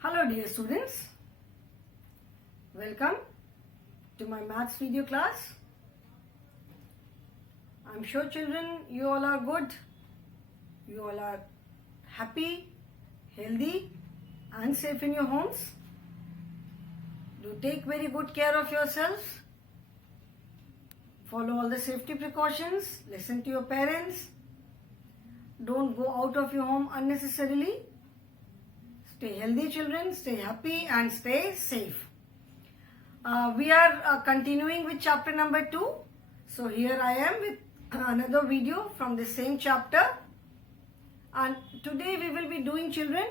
Hello dear students, welcome to my maths video class. I'm sure children you all are good, you all are happy, healthy and safe in your homes. Do take very good care of yourselves, follow all the safety precautions, listen to your parents, don't go out of your home unnecessarily. Stay healthy children, stay happy and stay safe. We are continuing with chapter number 2. So here I am with another video from the same chapter. And today we will be doing children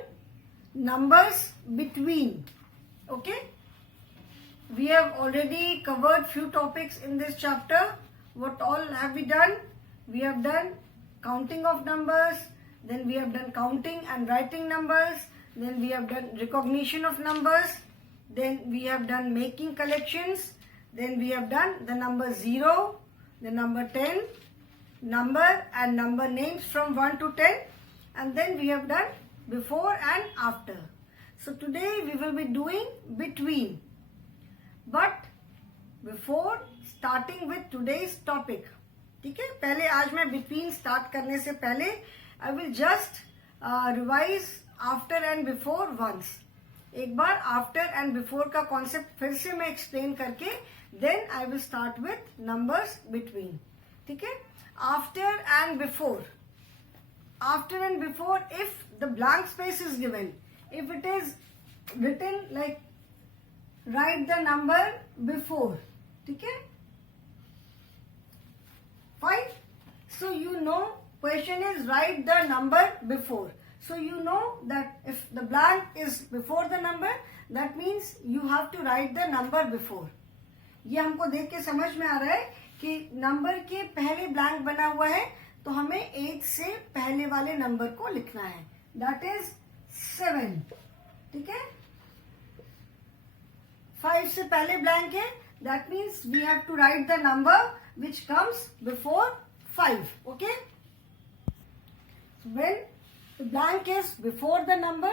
numbers between. Okay. We have already covered few topics in this chapter. What all have we done? We have done counting of numbers. Then we have done counting and writing numbers. Then we have done recognition of numbers. Then we have done making collections. Then we have done the number 0, the number 10, number and number names from 1 to 10. And then we have done before and after. So today we will be doing between. But before starting with today's topic, ठीक है, पहले आज मैं between start करने से पहले I will just revise after and before once. एक बार आफ्टर एंड बिफोर का कॉन्सेप्ट फिर से मैं एक्सप्लेन करके then I will start with numbers between. ठीक है. After and before. After and before, if the blank space is given, if it is written like write the number before. ठीक है. Fine. So you know question is write the number before. So you know that if the blank is before the number, that means you have to write the number before. ये हमको देख के समझ में आ रहा है कि नंबर के पहले ब्लैंक बना हुआ है तो हमें 8 से पहले वाले नंबर को लिखना है. That is 7. ठीक है. 5 से पहले ब्लैंक है. That means we have to write the number which comes before 5. Okay. When the blank is before the number,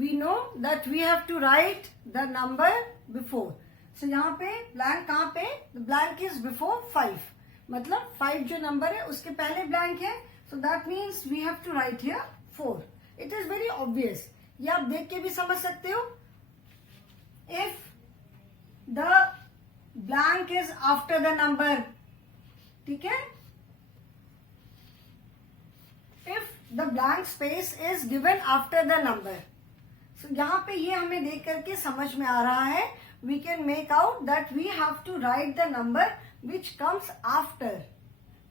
we know that we have to write the number before. So यहाँ पे blank कहाँ पे? The blank is before 5. मतलब 5 जो number है उसके पहले blank है. So that means we have to write here 4. It is very obvious. ये आप देख के भी समझ सकते हो. If the blank is after the number, ठीक है? If the blank space is given after the number. So यहाँ पे ये हमें देख करके समझ में आ रहा है. We can make out that we have to write the number which comes after.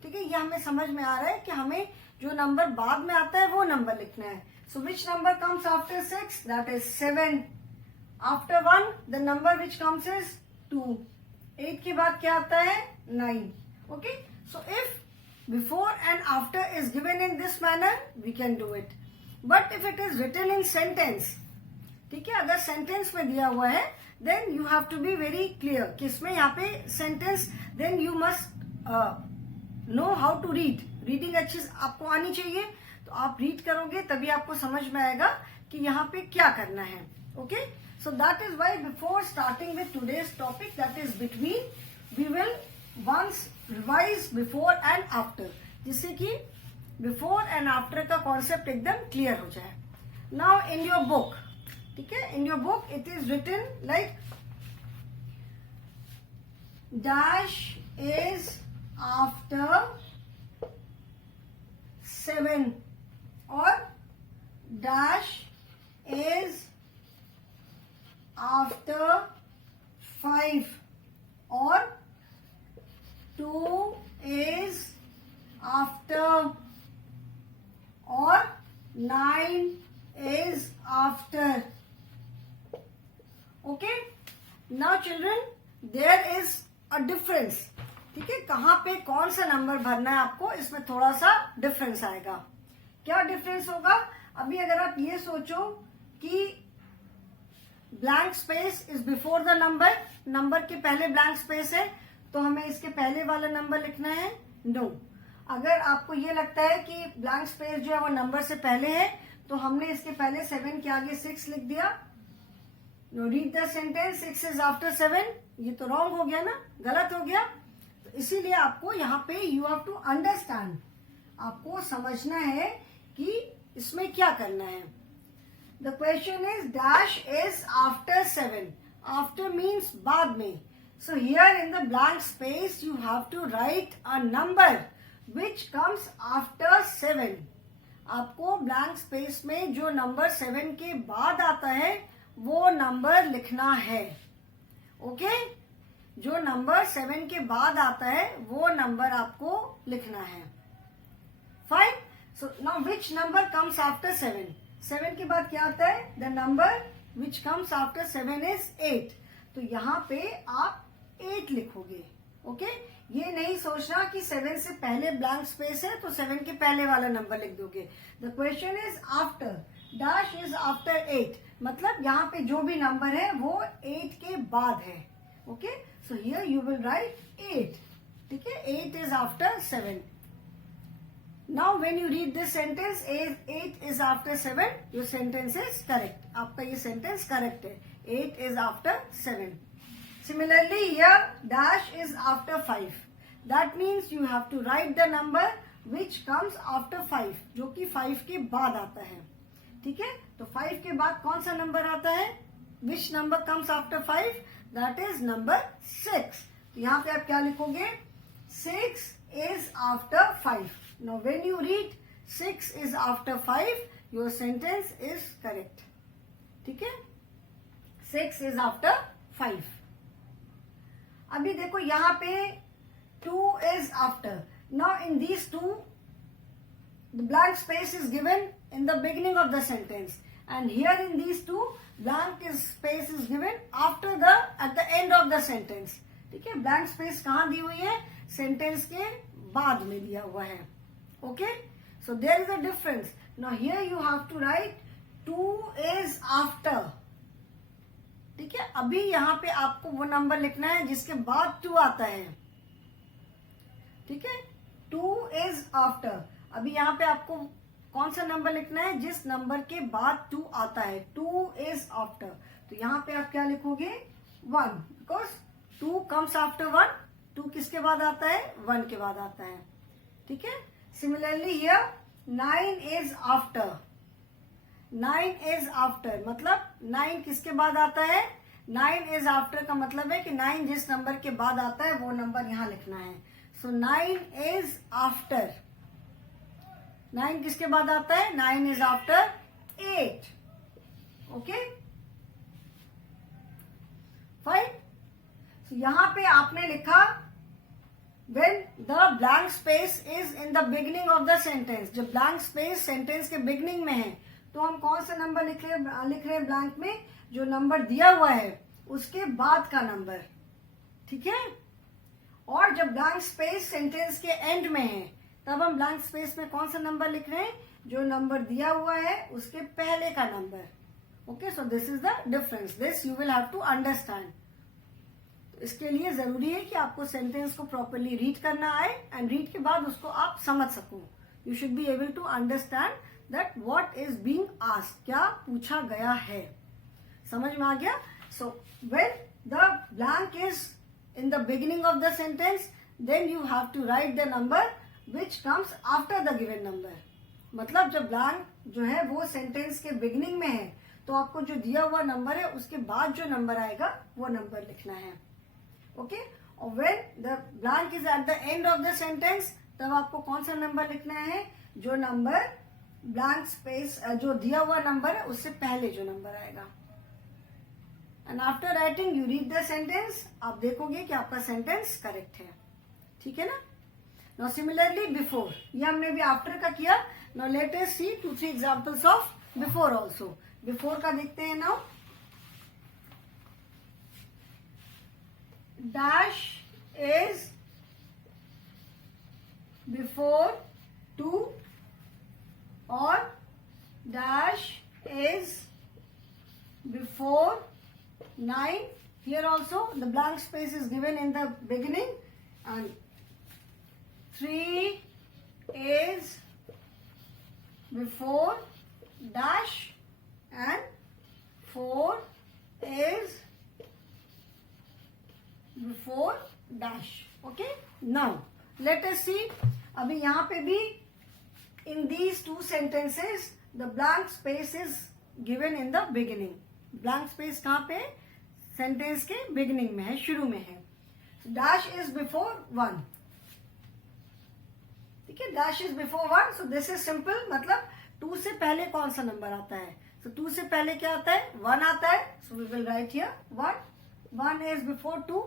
ठीक है. ये हमें समझ में आ रहा है कि हमें जो नंबर बाद में आता है वो नंबर लिखना है. So which number comes after 6? That is 7. After 1, the number which comes is 2. 8 के बाद क्या आता है? 9. Okay. So if before and after is given in this manner, we can do it. But if it is written in sentence, ठीक है, अगर sentence में दिया हुआ है, then you have to be very clear कि इसमें यहाँ पे sentence, then you must know how to read. Reading अच्छी आपको आनी चाहिए. तो आप read करोगे तभी आपको समझ में आएगा कि यहाँ पे क्या करना है. Okay? So that is why before starting with today's topic, that is between, we will once revise before and after, जिससे कि before and after का concept एकदम clear हो जाए. Now in your book, ठीक है, in your book it is written like dash is after 7 or dash is after 5 or 2 is after or 9 is after. Okay. Now children, there is a difference. ठीक है. कहाँ पे कौन सा number भरना है आपको, इसमें थोड़ा सा डिफरेंस आएगा. क्या डिफरेंस होगा? अभी अगर आप ये सोचो कि blank space is before the number, number के पहले ब्लैंक स्पेस है तो हमें इसके पहले वाला नंबर लिखना है. नो. अगर आपको ये लगता है कि ब्लैंक स्पेस जो है वो नंबर से पहले है तो हमने इसके पहले 7 के आगे 6 लिख दिया. No read the sentence 6 is after 7. ये तो रॉन्ग हो गया ना, गलत हो गया. तो इसीलिए आपको यहाँ पे यू हैव टू अंडरस्टैंड, आपको समझना है कि इसमें क्या करना है. The question is dash is after 7. After means बाद में. So here in the blank space you have to write a number which comes after 7. आपको ब्लैंक स्पेस में जो नंबर 7 के बाद आता है वो नंबर लिखना है. ओके, जो नंबर 7 के बाद आता है वो नंबर आपको लिखना है. Fine. So now which number comes after 7? 7 के बाद क्या आता है? The number which comes after 7 is 8. तो यहाँ पे आप 8 लिखोगे. ओके, ये नहीं सोचना कि 7 से पहले ब्लैंक स्पेस है तो 7 के पहले वाला नंबर लिख दोगे. The question is after, dash is after 8. मतलब यहाँ पे जो भी नंबर है वो 8 के बाद है. Okay, so here you will write 8. ठीक है, 8 is after 7. Now when you read this sentence 8 is after 7, your sentence is correct. आपका ये सेंटेंस करेक्ट है. 8 is after 7. Similarly, here dash is after 5. That means you have to write the number which comes after 5, जो कि 5 के बाद आता है. ठीक है, तो 5 के बाद कौन सा नंबर आता है? Which number comes after 5? That is number 6. तो यहाँ पे आप क्या लिखोगे? 6 is after 5. Now when you read 6 is after 5, your sentence is correct. ठीक है, 6 is after 5. अभी देखो यहाँ पे 2 is after. Now in these two, the blank space is given in the beginning of the sentence, and here in these two, blank space is given at the end of the sentence. ठीक है, blank space कहाँ दी हुई है? Sentence के बाद में दिया हुआ है. Okay, so there is a difference. Now here you have to write 2 is after. ठीक है, अभी यहाँ पे आपको वो नंबर लिखना है जिसके बाद 2 आता है. ठीक है, 2 इज आफ्टर. अभी यहाँ पे आपको कौन सा नंबर लिखना है? जिस नंबर के बाद 2 आता है. 2 इज आफ्टर. तो यहाँ पे आप क्या लिखोगे? 1, बिकॉज 2 कम्स आफ्टर 1. 2 किसके बाद आता है? 1 के बाद आता है. ठीक है, similarly here 9 is after. 9 is after मतलब 9 किसके बाद आता है? 9 इज आफ्टर का मतलब है कि 9 जिस नंबर के बाद आता है वो नंबर यहां लिखना है. सो 9 इज आफ्टर. 9 किसके बाद आता है? 9 is after 8. Okay, fine. So यहां पे आपने लिखा when the blank space is in the beginning of the sentence. जब blank space sentence के beginning में है तो हम कौन सा नंबर लिख रहे हैं ब्लैंक में? जो नंबर दिया हुआ है उसके बाद का नंबर. ठीक है, और जब ब्लैंक स्पेस सेंटेंस के एंड में है तब हम ब्लैंक स्पेस में कौन सा नंबर लिख रहे हैं? जो नंबर दिया हुआ है उसके पहले का नंबर. Okay, so this is the difference. This you will have to understand. इसके लिए जरूरी है कि आपको सेंटेंस को प्रॉपरली रीड करना आए, एंड रीड के बाद उसको आप समझ सको. You should be able to understand that what is being asked, क्या पूछा गया है. समझ में आ गया? So when the blank is in the beginning of the sentence, then you have to write the number which comes after the given number. मतलब जब ब्लैंक जो है वो सेंटेंस के बिगिनिंग में है तो आपको जो दिया हुआ नंबर है उसके बाद जो नंबर आएगा वो नंबर लिखना है. ओके, और when the blank is at the end of the sentence, तब आपको कौन सा नंबर लिखना है? जो नंबर ब्लैंक स्पेस जो दिया हुआ नंबर है उससे पहले जो नंबर आएगा. And after writing you read the sentence. आप देखोगे कि आपका सेंटेंस करेक्ट है. ठीक है ना? नाउ सिमिलरली बिफोर, ये हमने भी आफ्टर का किया. Now let us see 2-3 examples of before also. Before का देखते हैं. Now dash is before 2 or dash is before 9. Here also the blank space is given in the beginning, and 3 is before dash and 4 is before dash. Okay, now let us see. अभी यहाँ पे भी in these two sentences the blank space is given in the beginning. Blank space कहाँ पे? Sentence के beginning में है, शुरू में है. Dash is before one. ठीक है, dash is before one. So this is simple. मतलब 2 से पहले कौन सा नंबर आता है? So 2 से पहले क्या आता है? 1 आता है. So we will write here 1. 1 is before 2.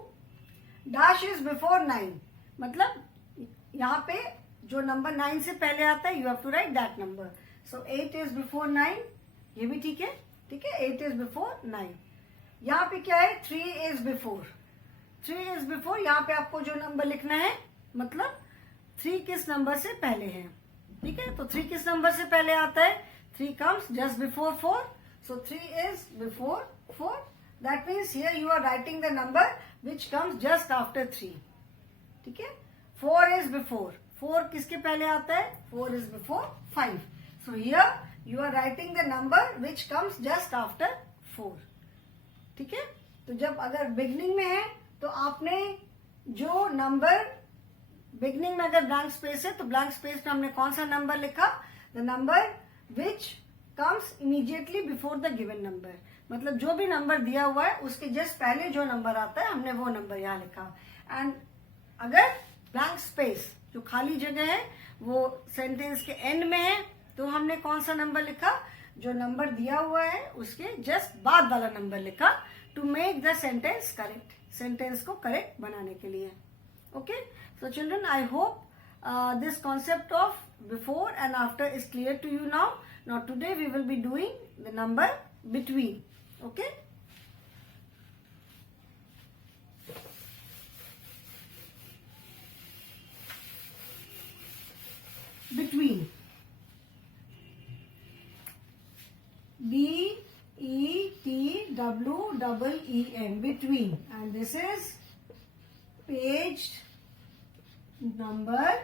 Dash is before 9. मतलब यहाँ पे जो नंबर 9 से पहले आता है, you have to write that number. So 8 is before 9. ये भी ठीक है. ठीक है, 8 is before 9. यहाँ पे क्या है? 3 is before. 3 is before. यहाँ पे आपको जो नंबर लिखना है, मतलब 3 किस नंबर से पहले है. ठीक है, तो 3 किस नंबर से पहले आता है? 3 comes just before 4. So 3 is before 4. That means here you are writing the number which comes just after 3. ठीक है, 4 is before. 4 किसके पहले आता है? 4 is before 5. So here you are writing the number which comes just after 4. ठीक है, तो जब अगर बिगनिंग में है तो आपने जो नंबर बिगनिंग में अगर ब्लैंक स्पेस है तो ब्लैंक स्पेस में हमने कौन सा नंबर लिखा? The number which comes immediately before the given number. मतलब जो भी नंबर दिया हुआ है उसके जस्ट पहले जो नंबर आता है हमने वो नंबर यहाँ लिखा. एंड अगर ब्लैंक स्पेस जो खाली जगह है वो सेंटेंस के एंड में है तो हमने कौन सा नंबर लिखा? जो नंबर दिया हुआ है उसके जस्ट बाद वाला नंबर लिखा to make the sentence correct. Sentence को करेक्ट बनाने के लिए. Okay, so children, I hope this concept of before and after is clear to you now. Now today we will be doing the number between. Okay, between. B-E-T-W-E-E-N, between. And this is page number,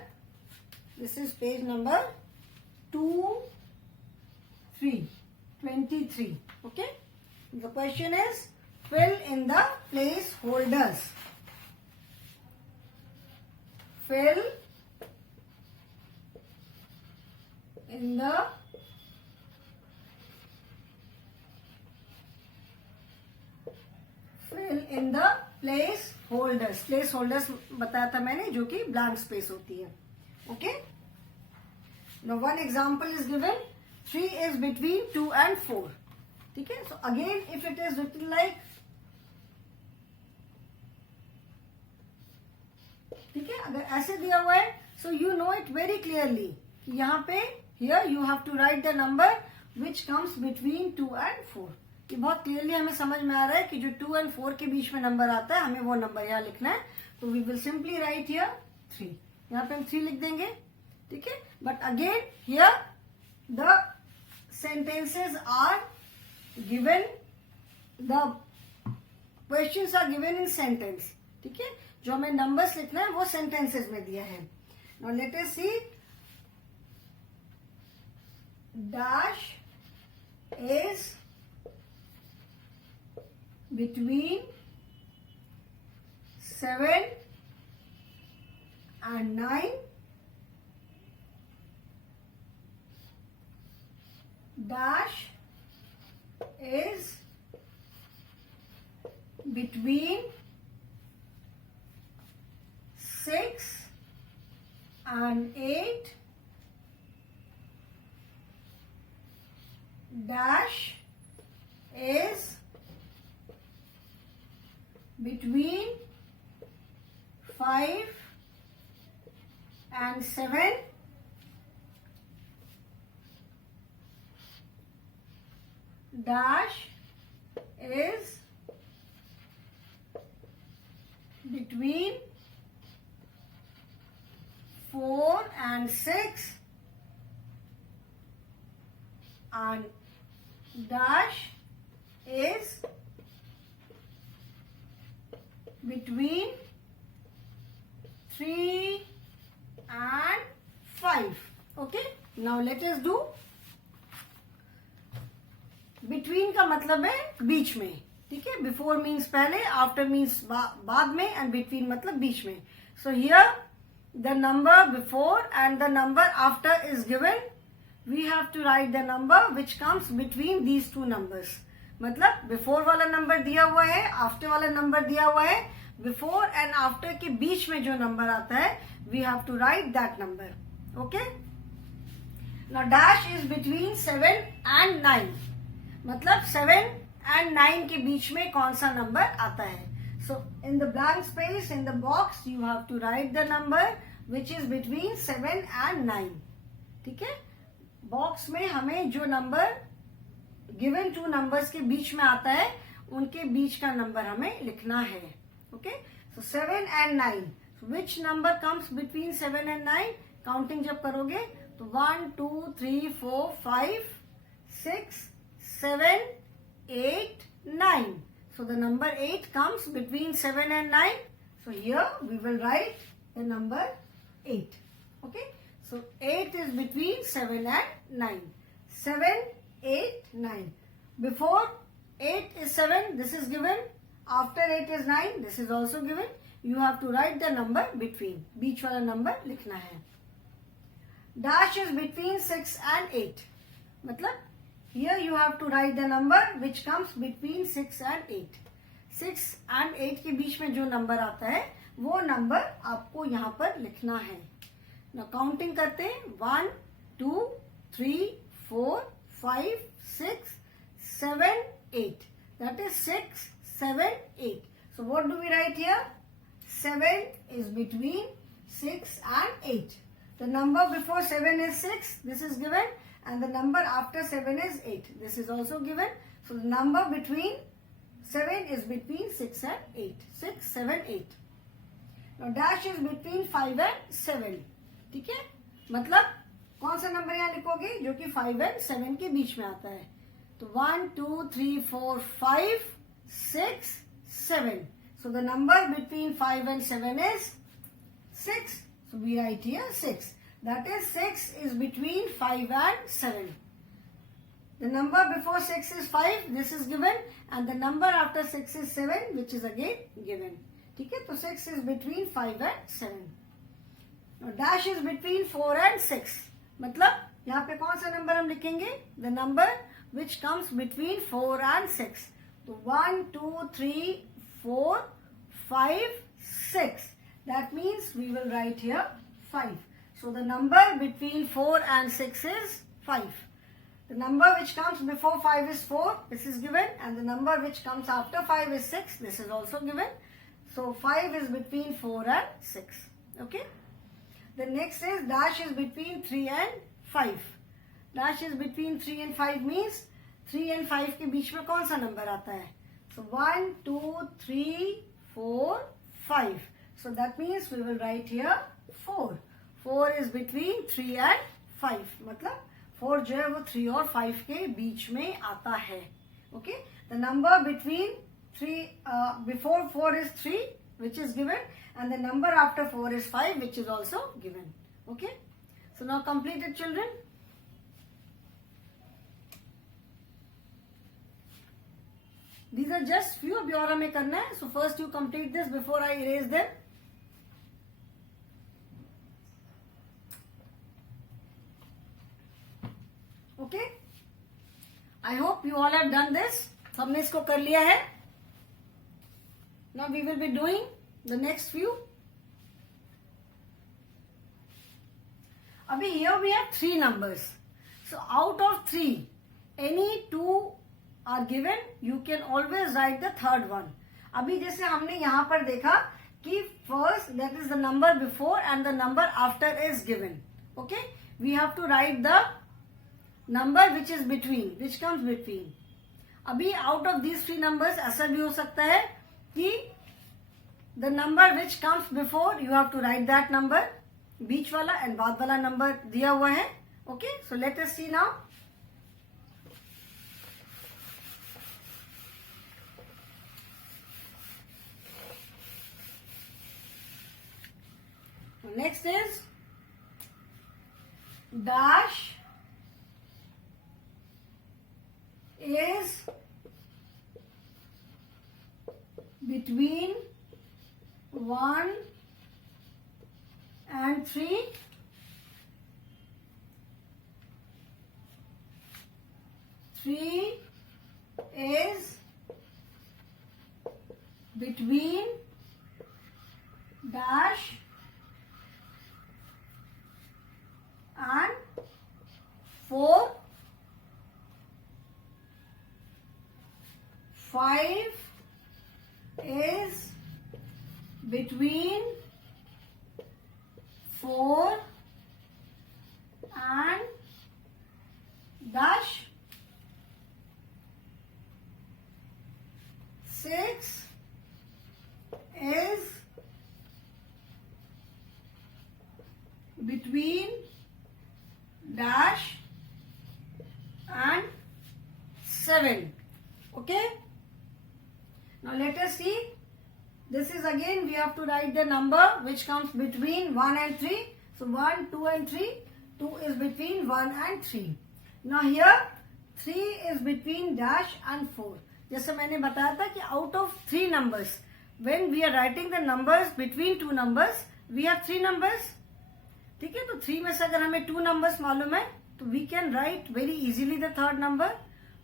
this is page number 23. Okay, the question is fill in the placeholders. Fill in the placeholders. Placeholders बताया था मैंने, जो कि blank space होती है. Okay, now one example is given. 3 is between 2 and 4. ठीक है, so again if it is written like, ठीक है, अगर ऐसे दिया हुआ है so you know it very clearly कि यहाँ पे here you have to write the number which comes between 2 and 4. ये बहुत क्लियरली हमें समझ में आ रहा है कि जो 2 and 4 के बीच में नंबर आता है हमें वो नंबर यहाँ लिखना है. तो we will simply write here 3. यहाँ पे हम 3 लिख देंगे. ठीक है, but again here the sentences are given, the questions are given in sentence. ठीक है, जो हमें नंबर्स लिखना है वो सेंटेंसेस में दिया है. Now let us see. Dash is between 7 and 9. Dash is between 6 and 8. Dash is between 5 and 7. Dash is between 4 and 6. And dash is between 3 and 5. Okay, now let us do. between का मतलब है बीच में. ठीक है, before means पहले, after means बाद में, and between मतलब बीच में. So here the number before and the number after is given. We have to write the number which comes between these two numbers. मतलब बिफोर वाला नंबर दिया हुआ है, आफ्टर वाला नंबर दिया हुआ है. बिफोर एंड आफ्टर के बीच में जो नंबर आता है, we have to write that number. Okay. Now dash is between 7 and 9. मतलब 7 एंड 9 के बीच में कौन सा नंबर आता है. So in the blank space in the box you have to write the number which is between 7 and 9. ठीक है, box में हमें जो नंबर गिवन टू नंबर्स के बीच में आता है, उनके बीच का नंबर हमें लिखना है. Okay. So 7 and 9. Which number comes between 7 and 9. Counting जब करोगे तो 1 2 3 4 5 6 7 8 9. So the number 8 comes between 7 and 9. So here we will write the number 8. Okay. So 8 is between 7 and 9. 7 8 9. Before 8 is 7, this is given. After 8 is 9, this is also given. You have to write the number between. बीच वाला number लिखना है. Dash is between 6 and 8. मतलब here you have to write the number which comes between 6 and 8. 6 and 8 के बीच में जो number आता है, वो नंबर आपको यहाँ पर लिखना है. Now काउंटिंग करते हैं. 1 2 3 4 5 6 7 8. That is 6 7 8. So what do we write here? 7 is between 6 and 8. The number before 7 is 6. This is given. And the number after 7 is 8. This is also given. So the number between 7 is between 6 and 8. 6 7 8. Now dash is between 5 and 7. ठीक है, मतलब कौन सा number यहाँ लिखोगे जो कि 5 and 7 के बीच में आता है. तो 1 2 3 4 5 6 7. So the number between 5 and 7 is 6. So we write here 6. That is 6 is between 5 and 7. The number before 6 is 5. This is given. And the number after 6 is 7, which is again given. ठीक है, तो 6 is between 5 and 7. Now dash is between 4 and 6. मतलब यहाँ पे कौन सा number हम लिखेंगे? The number which comes between 4 and 6. तो 1 2 3 4 5 6. That means we will write here 5. So the number between 4 and 6 is 5. The number which comes before 5 is 4. This is given. And the number which comes after 5 is 6. This is also given. So 5 is between 4 and 6. Okay. The next is dash is between 3 and 5. Dash is between 3 and 5 means 3 and 5 के बीच में कौन सा number आता है? So 1 2 3 4 5. So that means we will write here 4. 4 is between 3 and 5. मतलब 4 जो है वो 3 और 5 के बीच में आता है. Okay. The number between 3 before 4 is 3, which is given, and the number after 4 is 5, which is also given. Okay. So now complete it, children. These are just few. अभी और हमें करना है. So first you complete this before I erase them. Okay. I hope you all have done this. हमने इसको कर लिया है. Now we will be doing the next few. अभी here we have 3 numbers. So out of 3, any 2 are given. You can always write the third one. अभी जैसे हमने यहाँ पर देखा कि first that is the number before and the number after is given. Okay. We have to write the number which is between, which comes between. अभी out of these 3 numbers ऐसा भी हो सकता है कि the number which comes before you have to write that number, बीच वाला and बाद वाला number दिया हुआ है. Okay, so let us see now. Next is dash is between 1 and 3. Three is between dash and 4. 5 is between 4 and dash. 6 is between dash and 7. Okay. Now let us see. This is again we have to write the number which comes between 1 and 3. So 1, 2 and 3. 2 is between 1 and 3. Now here 3 is between dash and 4. जैसे मैंने बताया था कि out of 3 numbers, when we are writing the numbers between 2 numbers, we have 3 numbers. ठीक है, तो 3 में से अगर हमें 2 numbers मालूम है तो we can write very easily the third number,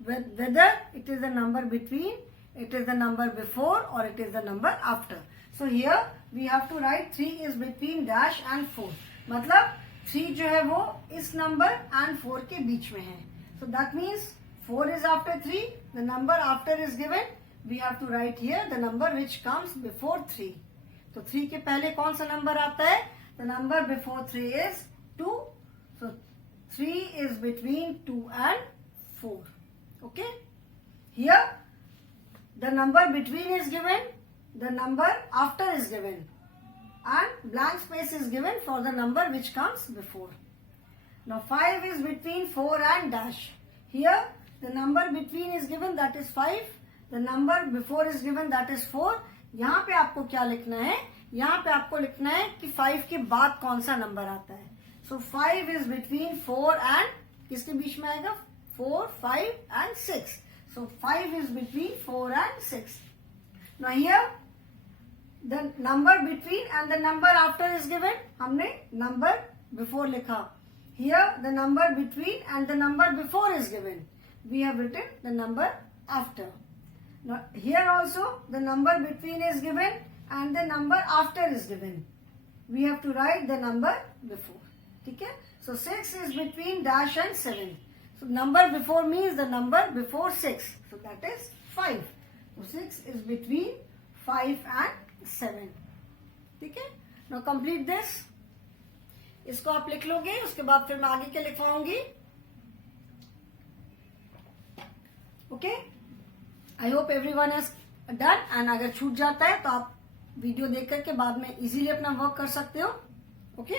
whether it is the number between, it is the number before or it is the number after. So here we have to write 3 is between dash and 4. मतलब 3 जो है वो इस number and 4 के बीच में है. So that means 4 is after 3, the number after is given. We have to write here the number which comes before 3. तो 3 के पहले कौन सा number आता है? The number before 3 is 2. So 3 is between 2 and 4. Okay? Here the number between is given, the number after is given, and blank space is given for the number which comes before. Now 5 is between 4 and dash. Here the number between is given, that is 5. The number before is given, that is 4. यहाँ पे आपको क्या लिखना है? यहाँ पे आपको लिखना है कि 5 के बाद कौन सा नंबर आता है. So 5 is between 4 and किसके बीच में आएगा? 4, 5 and 6. So 5 is between 4 and 6. Now here the number between and the number after is given. हमने number before लिखा. Here the number between and the number before is given. We have written the number after. Now here also the number between is given and the number after is given. We have to write the number before. ठीक है? So 6 is between dash and 7. So number before means the number before 6. So that is 5. So 6 is between 5 and 7. ठीक है? Now complete this. इसको आप लिख लोगे, उसके बाद फिर मैं आगे क्या लिखवाऊंगी. Okay, I hope everyone has done. And अगर छूट जाता है तो आप वीडियो देख करके बाद में इजीली अपना वर्क कर सकते हो. Okay,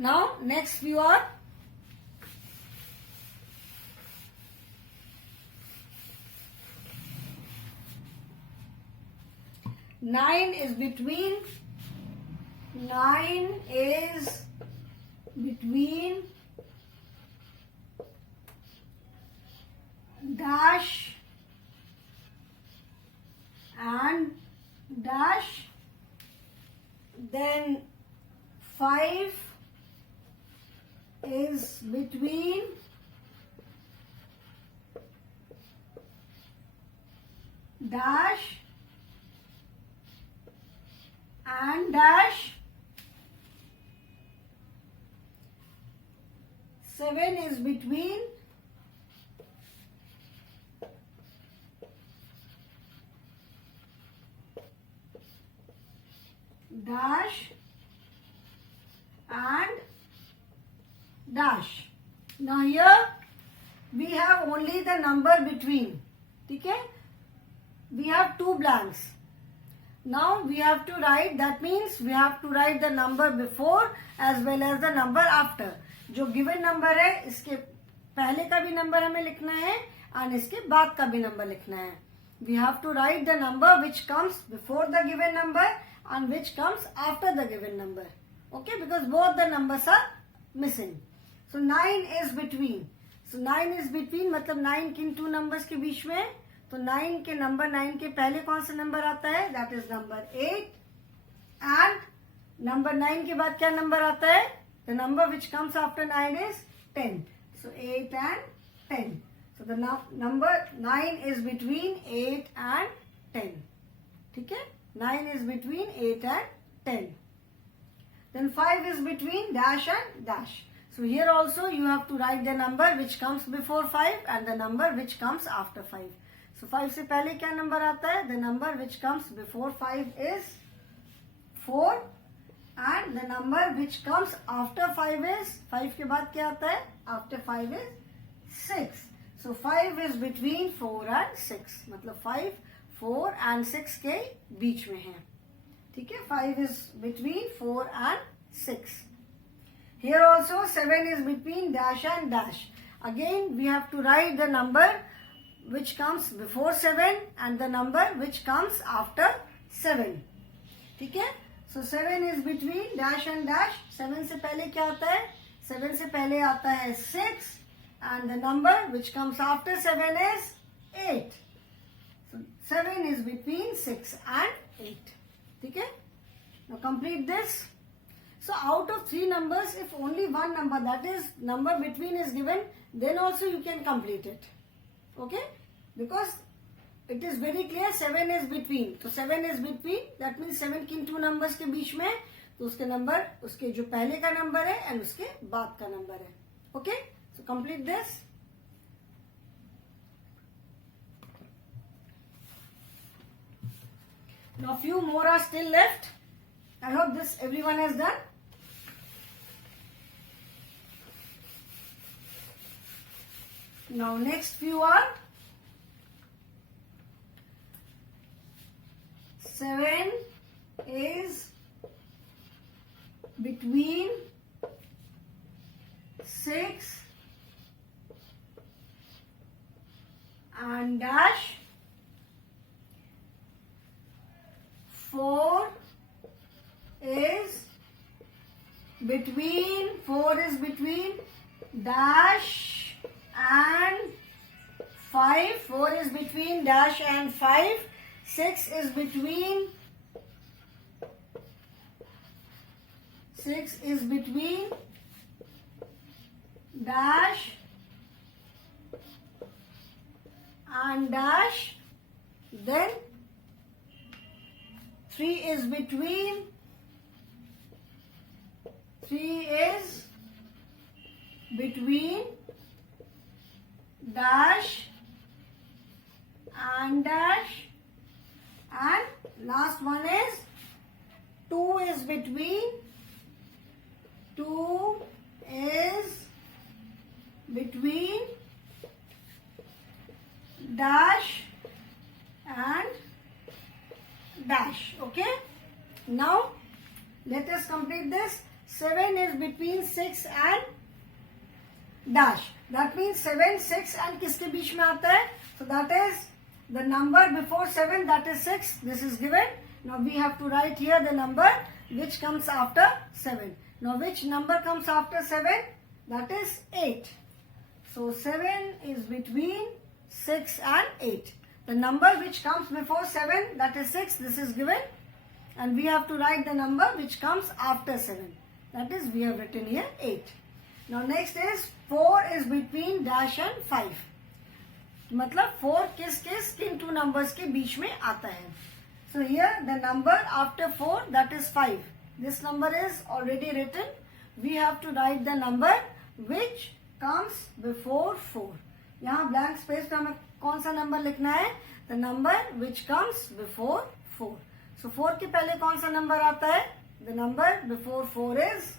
now next view are nine is between dash and dash. Then 5 is between dash and dash. 7 is between dash and dash. Now here we have only the number between. ठीक है? We have 2 blanks. Now we have to write, that means we have to write the number before as well as the number after. जो given number है इसके पहले का भी number हमें लिखना है और इसके बाद का भी नंबर लिखना है. We have to write the number which comes before the given number and which comes after the given number. Okay, because both the numbers are missing. So 9 is between. So 9 is between मतलब 9 किन 2 numbers के बीच में है? तो 9 के number 9 के पहले कौन सा नंबर आता है? That is number 8. And number 9 के बाद क्या नंबर आता है? The number which comes after 9 is 10. So 8 and 10. So the number 9 is between 8 and 10. ठीक है? 9 is between 8 and 10. Then 5 is between dash and dash. So here also you have to write the number which comes before 5 and the number which comes after 5. So 5 से पहले क्या number आता है? The number which comes before 5 is 4 and the number which comes after 5 is 5 के बाद क्या आता है? After 5 is 6. So 5 is between 4 and 6. मतलब 5, 4 and 6 के बीच में है. ठीक है? 5 is between 4 and 6. Here also 7 is between dash and dash. Again we have to write the number which comes before 7 and the number which comes after 7. ठीक है? So 7 is between dash and dash. 7 से पहले क्या आता है? 7 से पहले आता है 6 and the number which comes after 7 is 8. So 7 is between 6 and 8. ठीक है? Now complete this. So out of 3 numbers, if only one number, that is number between is given, then also you can complete it. Okay? Because it is very clear 7 is between. So 7 is between, that means 7 किन 2 numbers के बीच में, तो उसके number, उसके जो पहले का number है and उसके बाद का number है. Okay? So complete this. Now few more are still left. I hope this everyone has done. Now next few are 7 is between 6 and dash. 4 is between dash and 5. 4 is between dash and 5. 6 is between dash and dash. Then 3 is between dash and dash, and last one is 2 is between dash and dash. Okay, now let us complete this. 7 is between 6 and dash. That means 7, 6 and किसके बीच में आता है? So that is the number before 7, that is 6. This is given. Now we have to write here the number which comes after 7. Now which number comes after 7? That is 8. So 7 is between 6 and 8. The number which comes before 7, that is 6. This is given. And we have to write the number which comes after 7. That is, we have written here 8. Now next is 4 is between dash and 5. मतलब 4 किन 2 numbers के बीच में आता है. So here the number after 4, that is 5. This number is already written. We have to write the number which comes before 4. यहाँ blank space पे हमें कौन सा number लिखना है? The number which comes before 4. So 4 के पहले कौन सा number आता है? The number before 4 is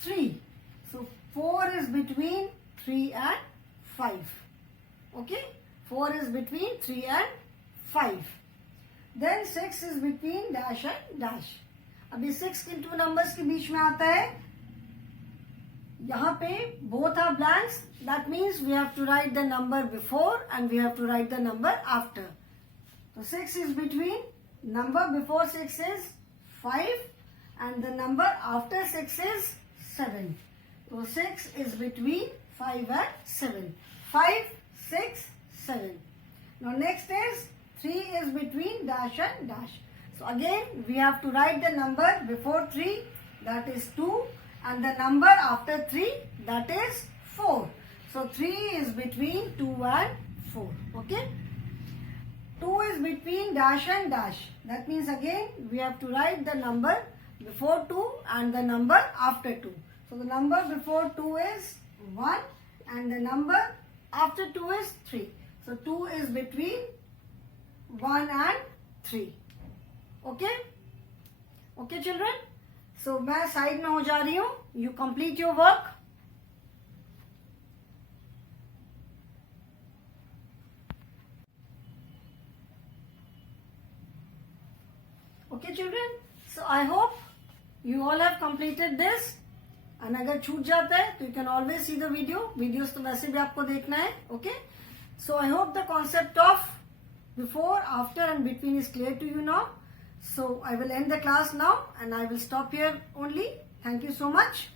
3. So 4 is between 3 and 5. Okay? 4 is between 3 and 5. Then 6 is between dash and dash. अभी 6 किन 2 numbers के बीच में आता है? यहाँ पे both are blanks. That means we have to write the number before and we have to write the number after. So 6 is between, number before 6 is 5 and the number after 6 is 7. So 6 is between 5 and 7. 5, 6, 7. Now next is 3 is between dash and dash. So again we have to write the number before 3, that is 2, and the number after 3, that is 4. So 3 is between 2 and 4. Okay. 2 is between dash and dash. That means again we have to write the number before 2 and the number after 2. So the number before 2 is 1 and the number after 2 is 3. So 2 is between 1 and 3. Okay? Okay children? So मैं side में हो जा रही हूँ. You complete your work. Okay children? So I hope you all have completed this. And अगर छूट जाता है तो you can always see the video. Videos तो वैसे भी आपको देखना है. Okay? So I hope the concept of before, after and between is clear to you now. So I will end the class now and I will stop here only. Thank you so much.